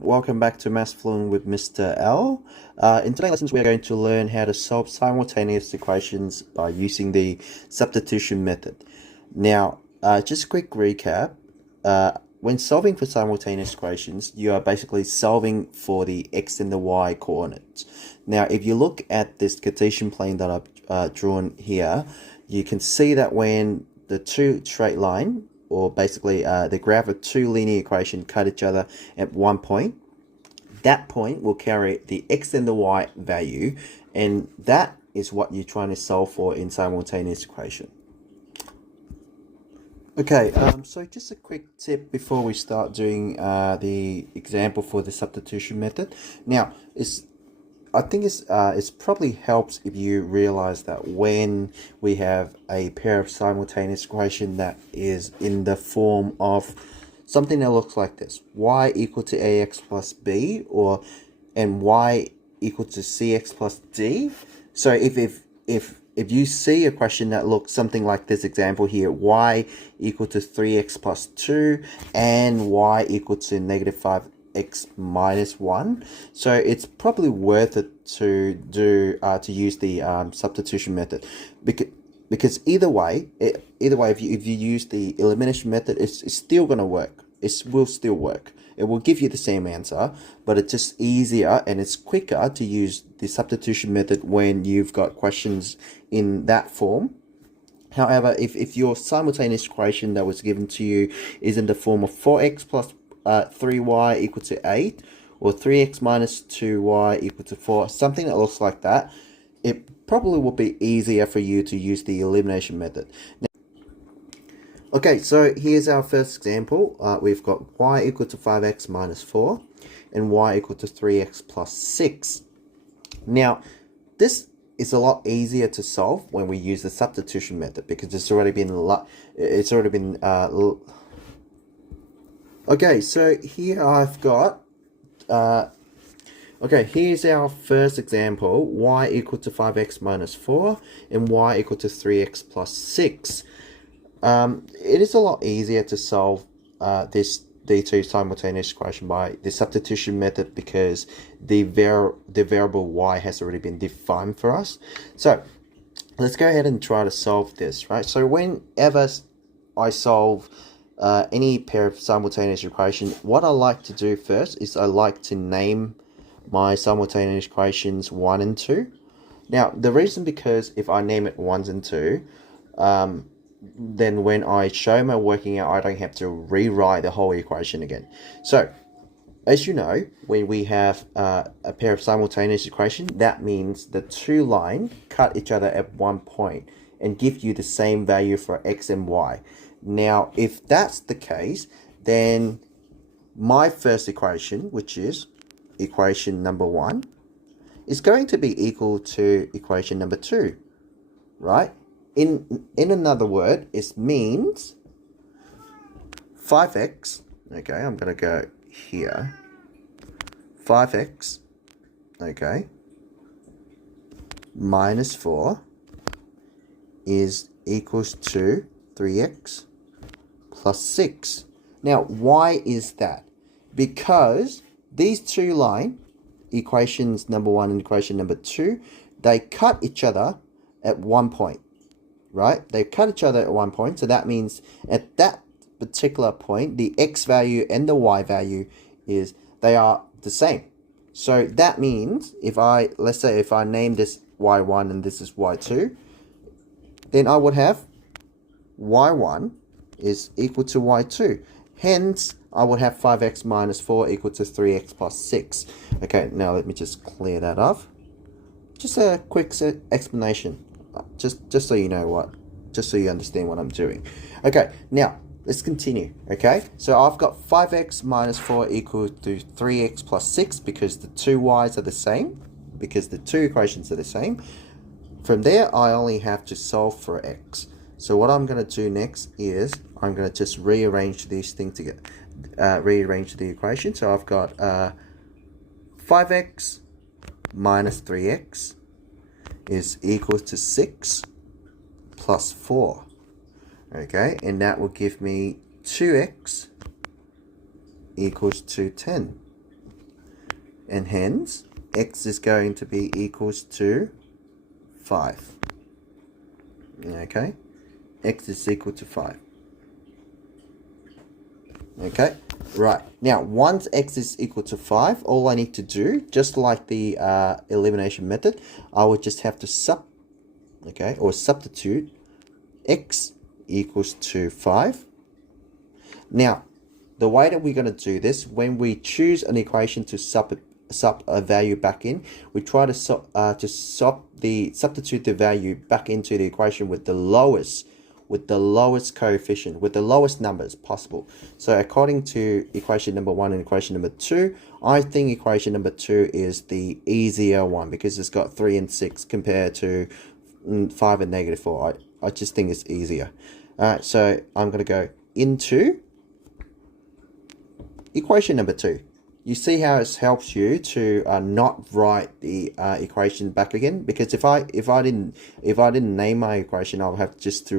Welcome back to Maths Fluent with Mr. L. In today's lessons, we are going to learn how to solve simultaneous equations by using the substitution method. Now, just a quick recap. When solving for simultaneous equations, you are basically solving for the x and the y coordinates. Now, if you look at this Cartesian plane that I've drawn here, you can see that when the two straight line, or basically the graph of two linear equations cut each other at one point, that point will carry the x and the y value, and that is what you're trying to solve for in simultaneous equation. Okay, so just a quick tip before we start doing the example for the substitution method. Now, I think it's probably helps if you realize that when we have a pair of simultaneous equation that is in the form of something that looks like this: y equal to ax plus b, and y equal to cx plus d. So if you see a question that looks something like this example here, y equal to 3x plus 2 and y equal to negative 5x minus 1, so it's probably worth it to use the substitution method, because either way if you use the elimination method, it's still going to work. It will still work. It will give you the same answer, but it's just easier and it's quicker to use the substitution method when you've got questions in that form. However, if your simultaneous equation that was given to you is in the form of 4x plus 3y equal to 8, or 3x minus 2y equal to 4, something that looks like that, it probably will be easier for you to use the elimination method. Okay, so here's our first example. We've got y equal to 5x minus 4 and y equal to 3x plus 6. Now, this is a lot easier to solve when we use the substitution method, because it's already been okay, so here I've got okay, here's our first example: y equal to 5x minus 4 and y equal to 3x plus 6. It is a lot easier to solve the two simultaneous equation by the substitution method, because the variable y has already been defined for us. So let's go ahead and try to solve this, right? So whenever I solve any pair of simultaneous equation, what I like to do first is I like to name my simultaneous equations 1 and 2. Now, the reason, because if I name it 1 and 2, then when I show my working out, I don't have to rewrite the whole equation again. So, as you know, when we have a pair of simultaneous equations, that means the two lines cut each other at one point and give you the same value for x and y. Now, if that's the case, then my first equation, which is equation number 1, is going to be equal to equation number 2, right? In another word, it means 5x, okay, I'm going to go here, 5x, okay, minus 4 is equals to 3x plus 6. Now, why is that? Because these two lines, equations number 1 and equation number 2, they cut each other at one point. Right? They cut each other at one point, so that means at that particular point, the x value and the y value they are the same. So that means let's say if I name this y1 and this is y2, then I would have y1 is equal to y2. Hence, I would have 5x minus 4 equal to 3x plus 6. Okay, now let me just clear that off. Just a quick explanation. Just so you know just so you understand what I'm doing. Okay, now let's continue. Okay, so I've got 5x minus 4 equal to 3x plus 6, because the two y's are the same, because the two equations are the same. From there, I only have to solve for x. So what I'm going to do next is I'm going to just rearrange these things together, rearrange the equation. So I've got 5x minus 3x is equal to 6 plus 4. Okay, and that will give me 2x equals to 10. and hence x is going to be equals to 5. Okay, x is equal to 5. Okay, right. Now, once x is equal to 5, all I need to do, just like the elimination method, I would just have to substitute x equals to 5. Now, the way that we're going to do this, when we choose an equation to sub a value back in, we try to substitute the value back into the equation with the lowest coefficient, with the lowest numbers possible. So according to equation number 1 and equation number 2, I think equation number 2 is the easier one because it's got 3 and 6 compared to 5 and negative 4. I just think it's easier. Alright, so I'm going to go into equation number 2. You see how it helps you to not write the equation back again, because if I didn't name my equation, I would just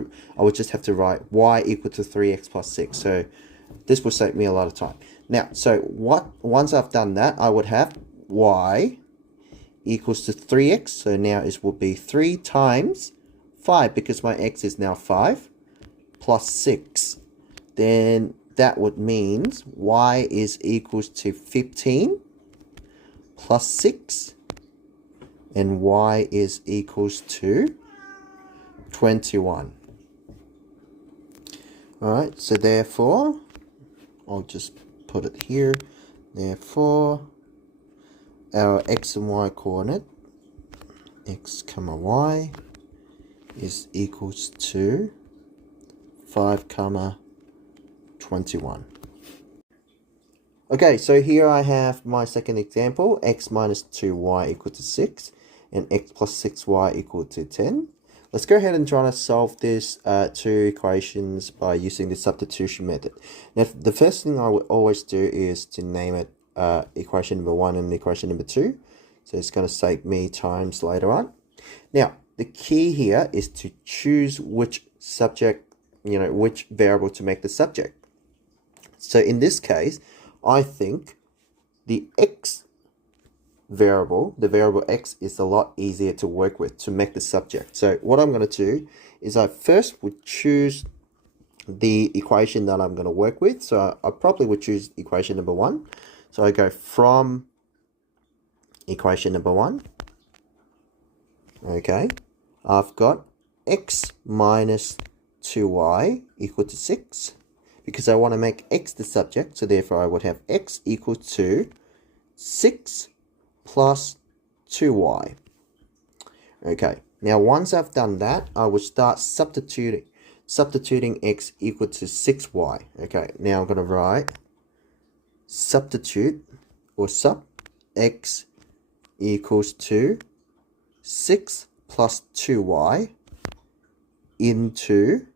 have to write y equal to 3x plus 6. So this will save me a lot of time. Now, so once I've done that, I would have y equals to 3x. So now it will be 3 times 5, because my x is now 5, plus 6. Then that would mean y is equals to 15 plus 6, and y is equals to 21. Alright, so therefore, I'll just put it here. Therefore, our x and y coordinate, x comma y, is equals to 5 comma 21. Okay, so here I have my second example, x minus 2y equal to 6 and x plus 6y equal to 10. Let's go ahead and try to solve this two equations by using the substitution method. Now, the first thing I would always do is to name it equation number 1 and equation number 2. So it's going to save me times later on. Now, the key here is to choose which which variable to make the subject. So in this case, I think the x variable, the variable x, is a lot easier to work with to make the subject. So what I'm going to do is I first would choose the equation that I'm going to work with. So I probably would choose equation number 1. So I go from equation number 1. Okay, I've got x minus 2y equal to 6. Because I want to make x the subject, so therefore I would have x equal to 6 plus 2y. Okay, now once I've done that, I will start substituting x equal to 6y. Okay, now I'm going to write substitute, or sub, x equals to 6 plus 2y into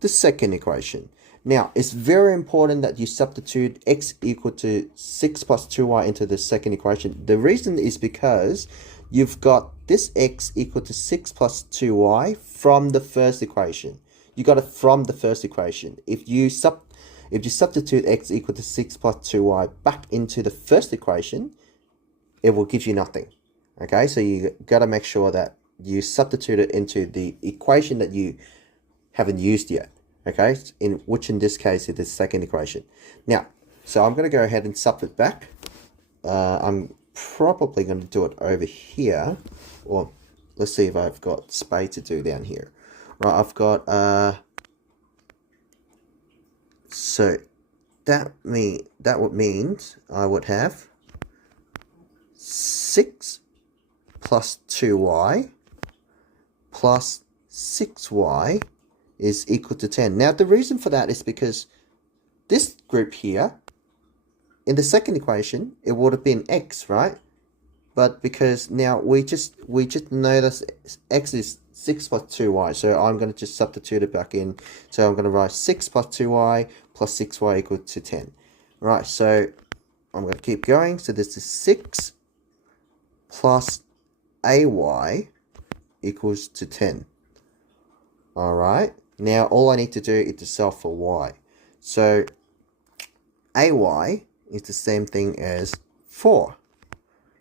the second equation. Now, it's very important that you substitute x equal to 6 plus 2y into the second equation. The reason is because you've got this x equal to 6 plus 2y from the first equation. You got it from the first equation. If you substitute x equal to 6 plus 2y back into the first equation, it will give you nothing. Okay, so you got to make sure that you substitute it into the equation that you haven't used yet. Okay, in this case is the second equation. Now, so I'm going to go ahead and sub it back. I'm probably going to do it over here, or let's see if I've got space to do down here. Right, I've got so that would mean I would have 6 plus 2y plus 6y is equal to 10. Now, the reason for that is because this group here, in the second equation, it would have been x, right? But because now we just know that x is 6 plus 2y, so I'm going to just substitute it back in. So I'm going to write 6 plus 2y plus 6y equal to 10. Right, so I'm going to keep going. So this is 6 plus ay equals to 10. All right. Now, all I need to do is to solve for y. So, ay is the same thing as 4.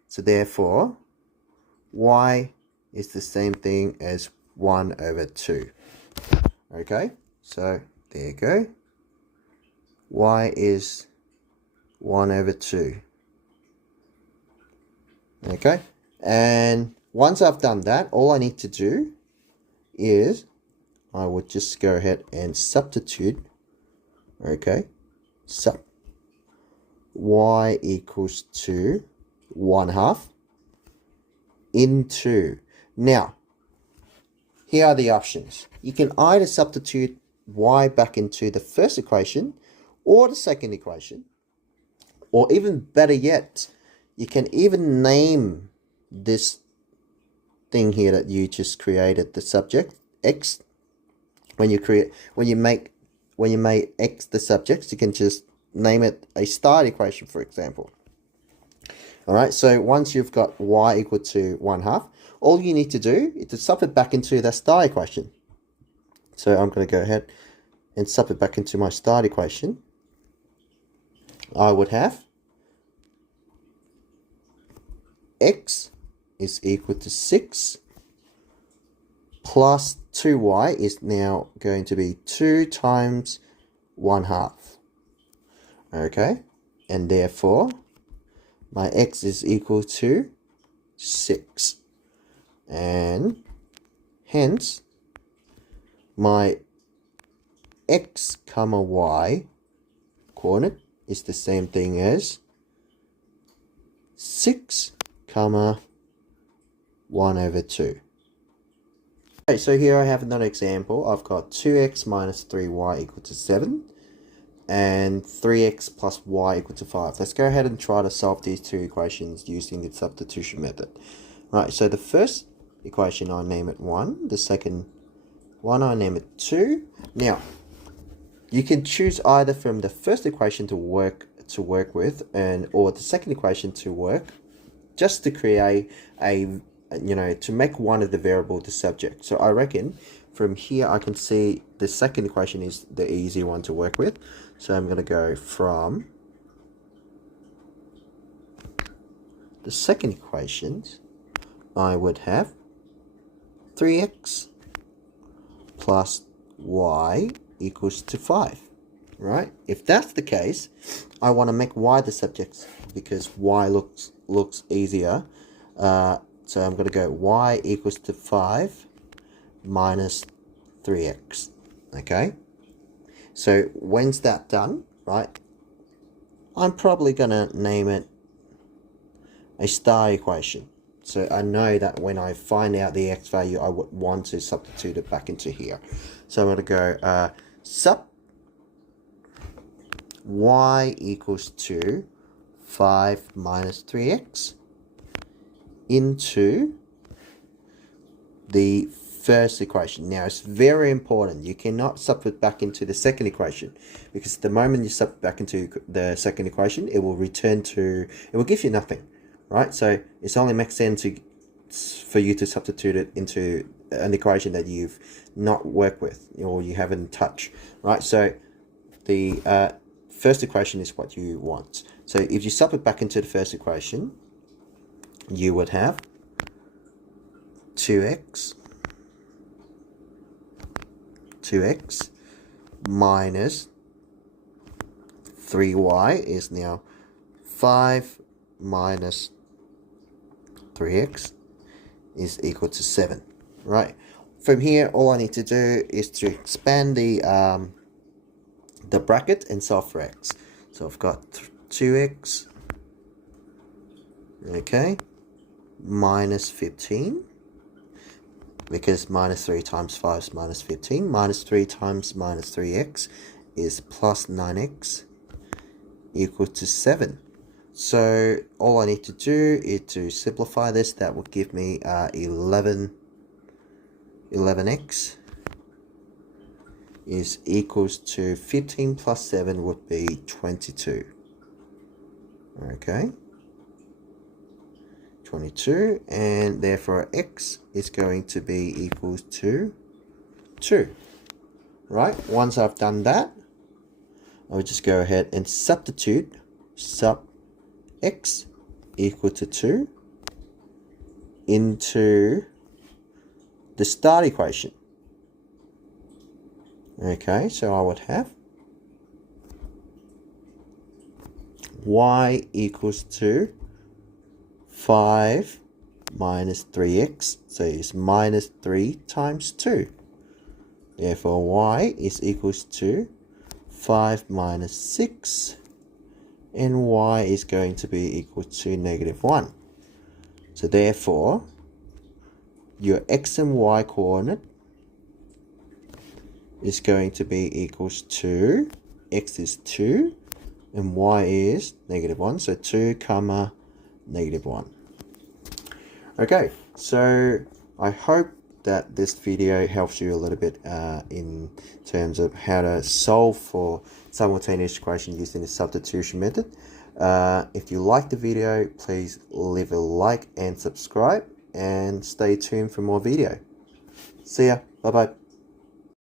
So therefore, y is the same thing as 1 over 2. Okay, so there you go. Y is 1 over 2. Okay, and once I've done that, all I need to do is I would just go ahead and substitute. Okay, sub y equals to 1/2 into. Now, here are the options. You can either substitute y back into the first equation or the second equation, or even better yet, you can even name this thing here that you just created, the subject x. When you make x the subject, you can just name it a star equation, for example. All right, so once you've got y equal to 1/2, all you need to do is to sub it back into that star equation. So I'm going to go ahead and sub it back into my star equation. I would have x is equal to 6 plus 2y is now going to be 2 times 1/2. Okay, and therefore my x is equal to 6, and hence my x comma y coordinate is the same thing as 6 comma 1 over 2. Okay, so here I have another example. I've got 2x minus 3y equal to 7 and 3x plus y equal to 5. Let's go ahead and try to solve these two equations using the substitution method. Right, so the first equation I name it 1, the second one I name it 2. Now, you can choose either from the first equation to work with, or the second equation to work, just to create to make one of the variable the subject. So I reckon from here I can see the second equation is the easy one to work with. So I'm going to go from the second equation. I would have 3x plus y equals to 5. Right? If that's the case, I want to make y the subject because y looks easier. So I'm going to go y equals to 5 minus 3x. Okay? So when's that done, right? I'm probably going to name it a star equation. So I know that when I find out the x value, I would want to substitute it back into here. So I'm going to go sub y equals to 5 minus 3x into the first equation. Now it's very important, you cannot sub it back into the second equation, because the moment you sub it back into the second equation, it will give you nothing, right? So it only makes sense for you to substitute it into an equation that you've not worked with or you haven't touched, right? So the first equation is what you want. So if you sub it back into the first equation, you would have 2x minus 3y is now 5 minus 3x is equal to 7, right? From here, all I need to do is to expand the bracket and solve for x. So I've got 2x, okay, minus 15, because minus 3 times 5 is minus 15. Minus 3 times minus 3x is plus 9x equal to 7. So all I need to do is to simplify this. That would give me 11x is equals to 15 plus 7 would be 22. Okay, 22, and therefore x is going to be equals to 2. Right, once I've done that, I'll just go ahead and substitute sub x equal to 2 into the start equation. Okay, so I would have y equals to 5 minus 3x, so it's minus 3 times 2. Therefore, y is equals to 5 minus 6, and y is going to be equal to negative 1. So therefore, your x and y coordinate is going to be equals to, x is 2 and y is negative 1, so 2 comma negative 1. Okay, so I hope that this video helps you a little bit in terms of how to solve for simultaneous equation using the substitution method. If you like the video, please leave a like and subscribe, and stay tuned for more video. See ya. Bye bye.